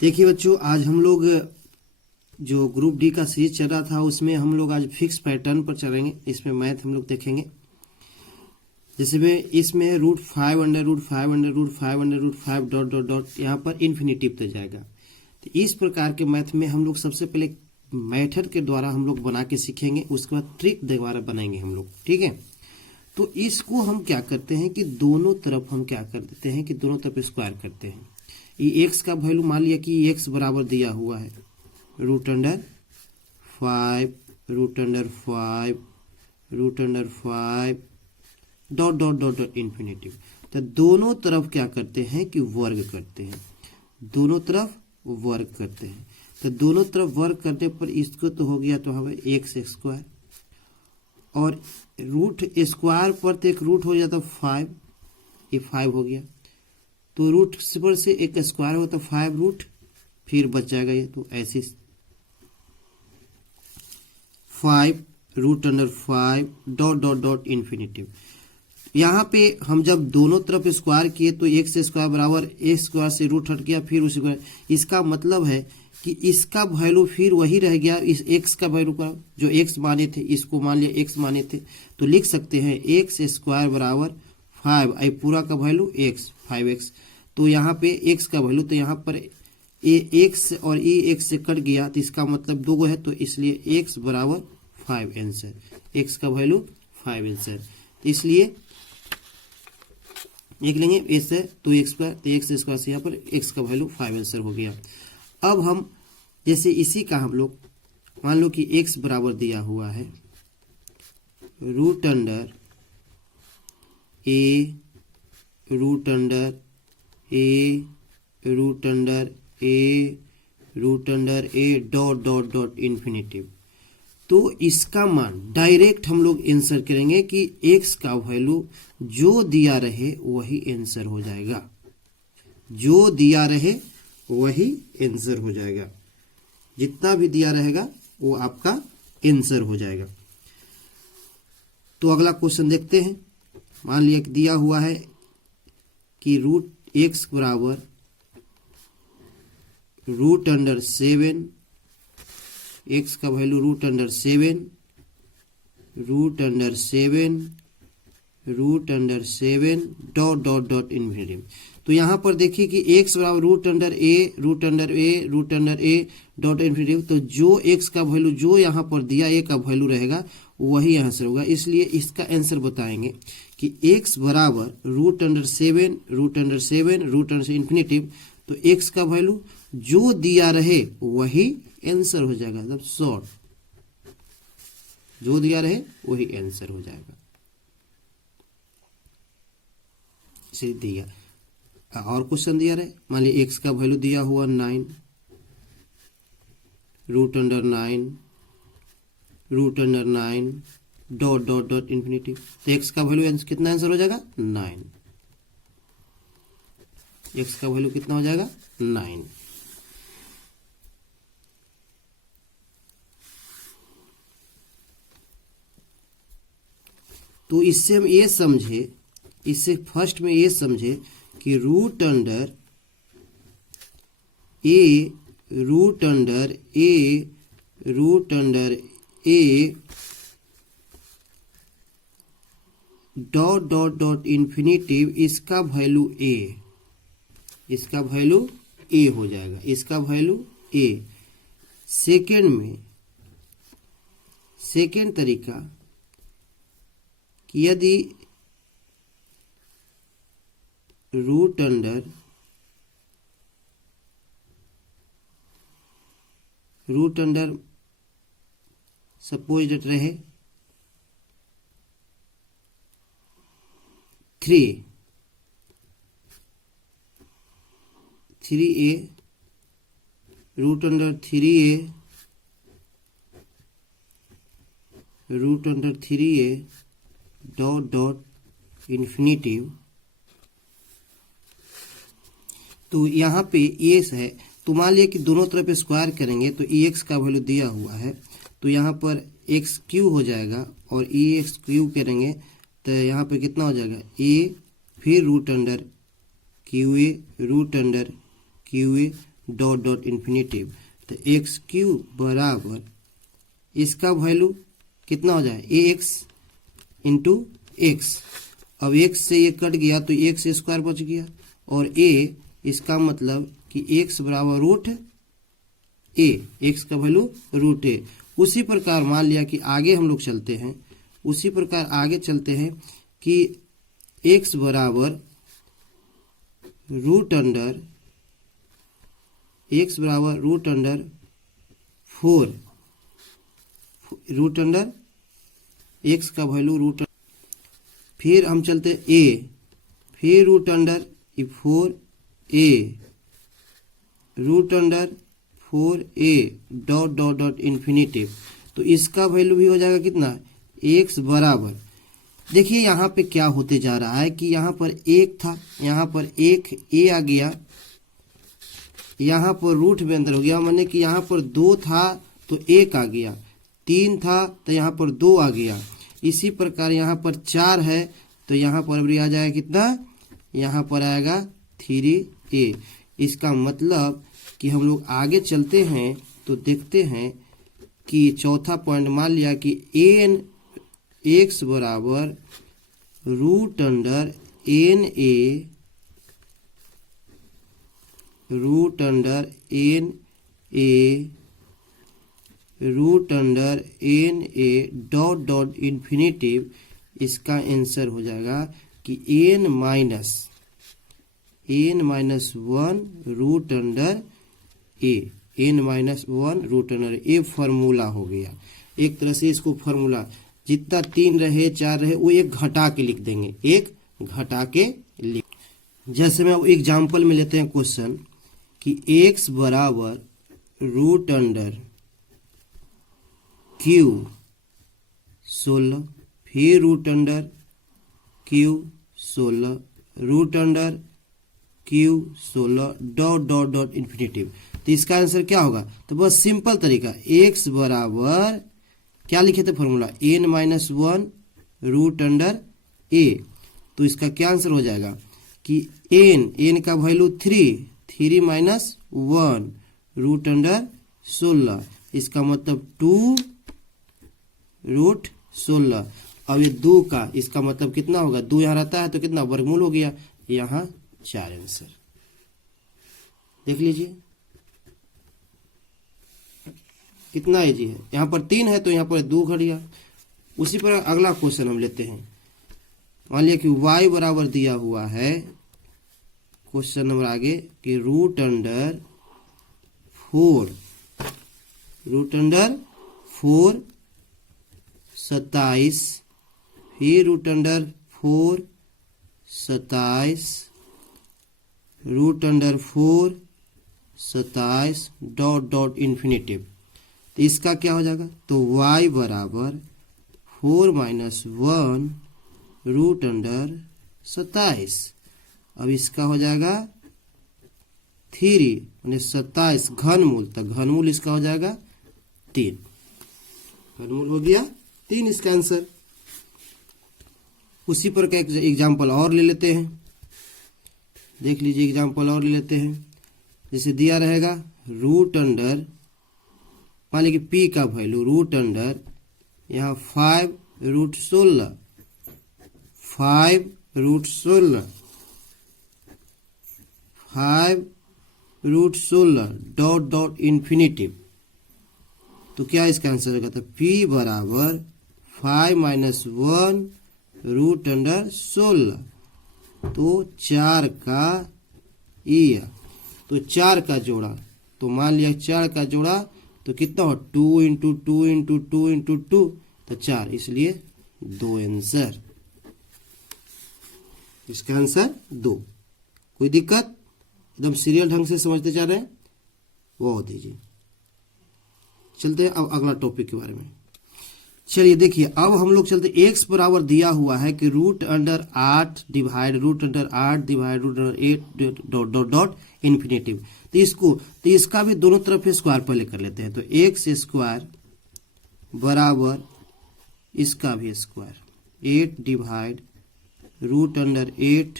देखिए बच्चों, आज हम लोग जो ग्रुप डी का सीरीज चल रहा था उसमें हम लोग आज फिक्स पैटर्न पर चलेंगे। इसमें मैथ हम लोग देखेंगे। जैसे में इसमें √5 √5 √5 √5 डॉट डॉट डॉट यहाँ पर इन्फिनिटिव तक जाएगा। तो इस प्रकार के मैथ में हम लोग सबसे पहले मेथड के द्वारा हम लोग बना के सीखेंगे, उसके बाद ट्रिक द्वारा बनाएंगे हम लोग। ठीक है, तो इसको हम क्या करते हैं कि दोनों तरफ हम क्या कर देते हैं कि दोनों तरफ स्क्वायर करते हैं। ये एक्स का वैल्यू मान लिया कि एक्स बराबर दिया हुआ है √5 √5 dot dot dot dot infinitive. तो दोनों तरफ क्या करते हैं कि वर्ग करते हैं, दोनों तरफ वर्ग करते हैं। तो दोनों तरफ वर्ग करने पर इसको तो हो गया तो हमें एक्स स्क्वायर, और रूट स्क्वायर पर तो एक रूट हो जाता 5, ये 5 हो गया। तो रूट पर से एक स्क्वायर होता 5 रूट, फिर बच जाएगा ये। तो ऐसे 5 √5 डॉट डॉट डॉट इन्फिनिटिव। यहाँ पे हम जब दोनों तरफ स्क्वायर किए तो एक्स स्क्वायर बराबर एक्स स्क्वायर से रूट हट गया, फिर उसी स्क्वायर। इसका मतलब है कि इसका वैल्यू फिर वही रह गया, इस एक्स का वैल्यू का जो एक्स माने थे, इसको मान लिया एक्स माने थे, तो लिख सकते हैं एक्स स्क्वायर बराबर 5, आई पूरा का वैल्यू एक्स 5x। तो यहाँ पे एक्स का वैल्यू, तो यहाँ पर ए एक्स और ए एक्स से कट गया, तो इसका मतलब 2 है, तो इसलिए एक्स बराबर 5 आंसर। एक्स का वैल्यू 5 आंसर, तो इसलिए लिख लेंगे एस है तो एक्स स्क्वायर, तो एक्स स्क्वायर से यहाँ पर एक्स का वैल्यू 5 आंसर हो गया। अब हम जैसे इसी का हम लोग मान लो कि एक्स बराबर दिया हुआ है √a dot dot dot infinitive. तो इसका मान डायरेक्ट हम लोग आंसर करेंगे कि x का वैल्यू जो दिया रहे वही आंसर हो जाएगा, जो दिया रहे वही आंसर हो जाएगा, जितना भी दिया रहेगा वो आपका आंसर हो जाएगा। तो अगला क्वेश्चन देखते हैं। मान लिया कि दिया हुआ है कि √x बराबर √7, एक्स का value √7 dot dot dot infinitive. तो यहाँ पर देखिए कि x बराबर √a डॉट इन्फिनिटिव। तो जो x का वैल्यू जो यहाँ पर दिया a का वैल्यू रहेगा वही यहाँ से होगा, इसलिए इसका आंसर बताएंगे कि x बराबर √7 इन्फिनिटिव। तो x का वैल्यू जो दिया रहे वही आंसर हो जाएगा, मतलब शॉर्ट जो दिया रहे वही आंसर हो जाएगा। इसे दिया और क्वेश्चन दिया रहे, मान लीजिए एक्स का वैल्यू दिया हुआ 9 √9 डॉट डॉट डॉट इन्फिनिटिव। तो एक्स का वैल्यू कितना आंसर हो जाएगा 9। एक्स का वैल्यू कितना हो जाएगा 9। तो इससे हम ये समझे, इससे फर्स्ट में ये समझे कि √a dot dot dot infinitive, इसका वैल्यू a, इसका वैल्यू a हो जाएगा, इसका वैल्यू a। सेकेंड में सेकेंड तरीका कि यदि √, सपोज डेट रहे 3a √3a dot dot infinitive. तो यहाँ पे एक्स है, तो मान लिया कि दोनों तरफ स्क्वायर करेंगे तो एक्स का वैल्यू दिया हुआ है, तो यहाँ पर एक्स क्यू हो जाएगा, और एक्स क्यू करेंगे तो यहाँ पे कितना हो जाएगा a, फिर √QA डॉट डॉट इन्फिनेटिव। तो एक्स क्यूब बराबर इसका वैल्यू कितना हो जाए ए एक्स इंटू एक्स। अब एक्स से ये कट गया तो एक्स स्क्वायर बच गया और ए, इसका मतलब कि एक्स बराबर रूट ए, एक्स का वैल्यू रूट ए। उसी प्रकार मान लिया कि आगे हम लोग चलते हैं, उसी प्रकार आगे चलते हैं कि एक्स बराबर root under four, root under X का वैल्यू रूट, फिर हम चलते ए, फिर root under four A, root under four A dot dot dot infinitive. तो इसका वैल्यू भी हो जाएगा कितना, एक्स बराबर, देखिए यहाँ पे क्या होते जा रहा है कि यहाँ पर एक था, यहाँ पर एक ए आ गया, यहाँ पर रूट में अंदर हो गया, माने कि यहाँ पर दो था तो एक आ गया, तीन था तो यहाँ पर दो आ गया। इसी प्रकार यहाँ पर चार है तो यहाँ पर भी आ जाएगा कितना, यहाँ पर आएगा थ्री ए। इसका मतलब कि हम लोग आगे चलते हैं तो देखते हैं कि चौथा पॉइंट मान लिया कि एन एक्स बराबर root under N A, root under N A, root under N A dot dot infinitive. इसका आंसर हो जाएगा कि N minus one root under A, N minus one root under A formula हो गया। एक तरह से इसको फार्मूला जितना तीन रहे चार रहे वो एक घटा के लिख देंगे, एक घटा के लिख। जैसे मैं एग्जाम्पल में लेते हैं क्वेश्चन कि एक्स बराबर रूट अंडर क्यू 16, फिर root under Q 16, root under Q 16 dot dot dot infinitive. तो इसका आंसर क्या होगा, तो बस सिंपल तरीका, एक्स बराबर क्या लिखे थे formula, N minus one root under A. तो इसका क्या आंसर हो जाएगा कि एन का value three minus one root under 16, इसका मतलब टू रूट 16। अब ये दो का इसका मतलब कितना होगा, दो यहाँ रहता है तो कितना वर्गमूल हो गया, यहाँ चार आंसर देख लीजिए कितना इजी है। यहाँ पर तीन है तो यहाँ पर दो घट गया। उसी पर अगला क्वेश्चन हम लेते हैं, मान लिया कि y बराबर दिया हुआ है, क्वेश्चन नंबर आगे कि रूट अंडर फोर 27, फिर root under 4 27, root under 4 27 dot dot infinitive. तो इसका क्या हो जाएगा, तो y बराबर 4 माइनस वन रूट अंडर 27। अब इसका हो जाएगा 3 यानी 27 घनमूल, तो घनमूल इसका हो जाएगा 3, घनमूल हो गया 3 इसका आंसर। उसी पर का एग्जाम्पल और ले लेते हैं, देख लीजिए एग्जाम्पल और ले लेते हैं। जैसे दिया रहेगा रूट अंडर, मान लीजिए p का वैल्यू रूट अंडर यहाँ 5 root 16, 5 root 16, 5 root 16 dot dot infinitive. तो क्या इसका आंसर होगा, तो p बराबर 5 माइनस वन रूट अंडर 16, तो 4 का ई, तो 4 का जोड़ा, तो मान लिया 4 का जोड़ा तो कितना हो, 2 इंटू 2 इंटू 2 इंटू 2, तो 4, इसलिए 2 आंसर, इसका आंसर 2। कोई दिक्कत, एकदम सीरियल ढंग से समझते जा रहे हैं, वो हो दीजिए। चलते हैं अब अगला टॉपिक के बारे में। चलिए देखिए, अब हम लोग चलते, एक्स बराबर दिया हुआ है कि root under 8 divide root under 8 divide root under 8 dot dot dot infinitive. तो इसका भी दोनों तरफ स्क्वायर पहले कर लेते हैं। तो एक्स स्क्वायर बराबर इसका भी square, 8 divide root under 8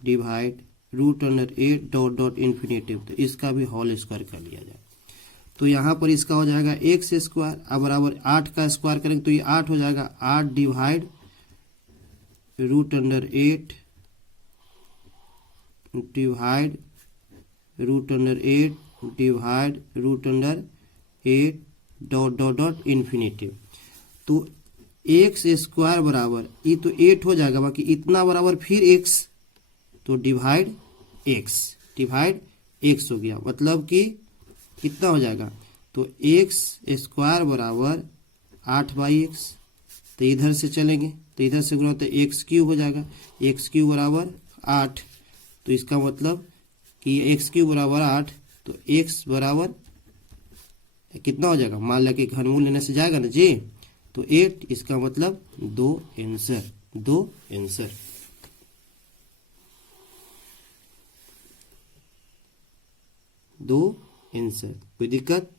divide root under 8 dot dot infinitive, तो इसका भी होल स्क्वायर कर लिया जाए। तो यहाँ पर इसका हो जाएगा एक्स स्क्वायर, अब बराबर 8 का स्क्वायर करेंगे तो ये 8 हो जाएगा, 8 divide root under 8 divide root under 8 divide root under 8 dot dot dot infinitive. तो एक्स स्क्वायर बराबर ये तो 8 हो जाएगा, बाकी इतना बराबर फिर एक्स, तो डिवाइड एक्स हो गया, मतलब कि कितना हो जाएगा, तो एक्स स्क्वायर बराबर 8/x। तो इधर से चलेंगे तो इधर से गुणा तो एक्स क्यूब हो जाएगा, एक्स क्यूब बराबर 8। तो इसका मतलब कि एक्स क्यूब बराबर 8, तो एक्स बराबर कितना हो जाएगा, मान लिया कि घनमूल लेने से जाएगा ना जी, तो 8, इसका मतलब 2 आंसर, 2 आंसर। कोई दिक्कत?